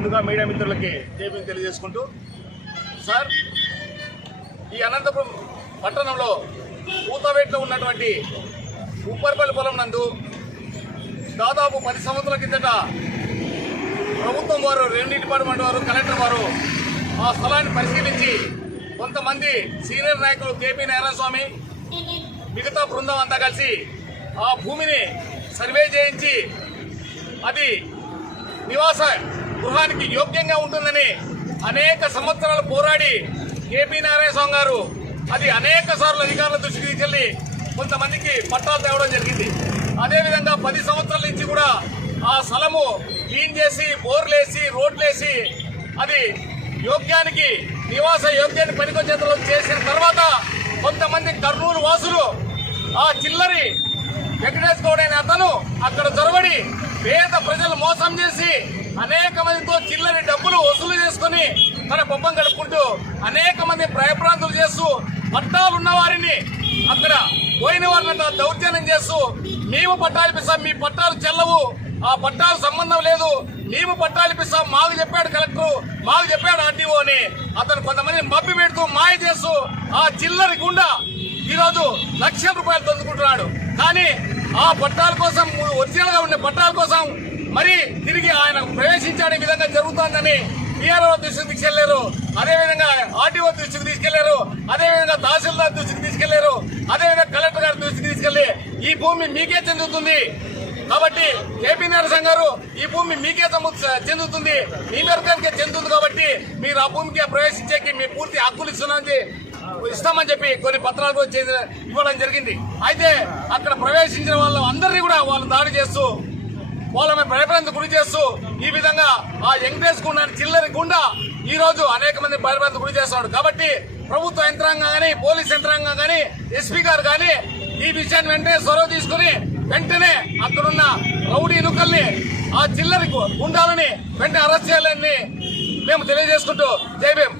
ముందుగా మీడియా మిత్రులకి జైబీని తెలియజేసుకుంటూ, సార్, ఈ అనంతపురం పట్టణంలో పూతవేట్లో ఉన్నటువంటి ఉప్పర్పల్లి పొలం నందు దాదాపు 10 సంవత్సరాల కిందట ప్రభుత్వం వారు, రెవెన్యూ డిపార్ట్మెంట్ వారు, కలెక్టర్ వారు ఆ స్థలాన్ని పరిశీలించి కొంతమంది సీనియర్ నాయకులు కేపీ నారాయణస్వామి మిగతా బృందం అంతా కలిసి ఆ భూమిని సర్వే చేయించి అది నివాస గృహానికి యోగ్యంగా ఉంటుందని అనేక సంవత్సరాలు పోరాడి కేపీ నారాయణస్వామి గారు అది అనేక సార్లు అధికారుల దృష్టికి తీసుకెళ్లి కొంతమందికి పట్టాలు తేవడం జరిగింది. అదేవిధంగా 10 సంవత్సరాల నుంచి కూడా ఆ స్థలము క్లీన్ చేసి, బోర్లేసి, రోడ్లేసి అది యోగ్యానికి, నివాస యోగ్యాన్ని పనికొచ్చేతలో చేసిన తర్వాత కొంతమంది కర్నూలు వాసులు ఆ చిల్లరి వెంకటేష్ గౌడ్ అనే అతను అక్కడ జొరబడి పేద ప్రజలు మోసం చేసి అనేక మందితో చిల్లరి డబ్బులు వసూలు చేసుకుని తన పబ్బం గడుపుకుంటూ అనేక మంది భయప్రాంతులు చేస్తూ పట్టాలున్న వారిని అక్కడ పోయిన వారిని దౌర్జన్యం చేస్తూ మేము పట్టాలు ఇప్పిస్తాం, మీ పట్టాలు చెల్లవు, ఆ పట్టాలు సంబంధం లేదు, మేము పట్టాలు ఇప్పిస్తాం, మాకు చెప్పాడు కలెక్టర్, మాకు చెప్పాడు ఆర్టీఓ అని అతను కొంతమంది మబ్బి పెడుతూ మాయ చేస్తూ ఆ చిల్లరి గుండా ఈరోజు లక్షల రూపాయలు పొందుకుంటున్నాడు. కానీ ఆ పట్టాల కోసం, ఒరిజినల్ గా ఉండే పట్టాల కోసం మరి తిరిగి ఆయన ప్రవేశించే విధంగా జరుగుతోందని టీఆర్ఓ దృష్టికి తీసుకెళ్లారు, అదేవిధంగా ఆర్టీఓ దృష్టికి తీసుకెళ్లారు, అదేవిధంగా తహసీల్దార్ దృష్టికి తీసుకెళ్లారు, అదేవిధంగా కలెక్టర్ గారి దృష్టికి తీసుకెళ్లి ఈ భూమి మీకే చెందుతుంది కాబట్టి కేపీ నారాయణ గారు ఈ భూమి మీకే చెందుతుంది, మీ వర్గానికే చెందుతుంది కాబట్టి మీరు ఆ భూమికి ప్రవేశించేకి మీ పూర్తి హక్కులు ఇస్తామని చెప్పి కొన్ని పత్రాలు కూడా ఇవ్వడం జరిగింది. అయితే అక్కడ ప్రవేశించిన వాళ్ళు అందరినీ కూడా వాళ్ళు దాడి చేస్తూ వాళ్ళని భయభ్రాంతి గురి చేస్తూ ఈ విధంగా ఆ వెంకటేష్ గుండా చిల్లరి గుండా ఈ రోజు అనేక మంది భయభ్రాంతి గురి చేస్తున్నాడు. కాబట్టి ప్రభుత్వ యంత్రాంగం గానీ, పోలీస్ యంత్రాంగం గానీ, ఎస్పీ గారు గానీ ఈ విషయాన్ని వెంటనే చొరవ తీసుకుని వెంటనే అక్కడున్న రౌడీ ఎన్నికల్ని, ఆ చిల్లరి గుండాలని వెంటనే అరెస్ట్ చేయాలని మేము తెలియజేసుకుంటూ జై భీమ్.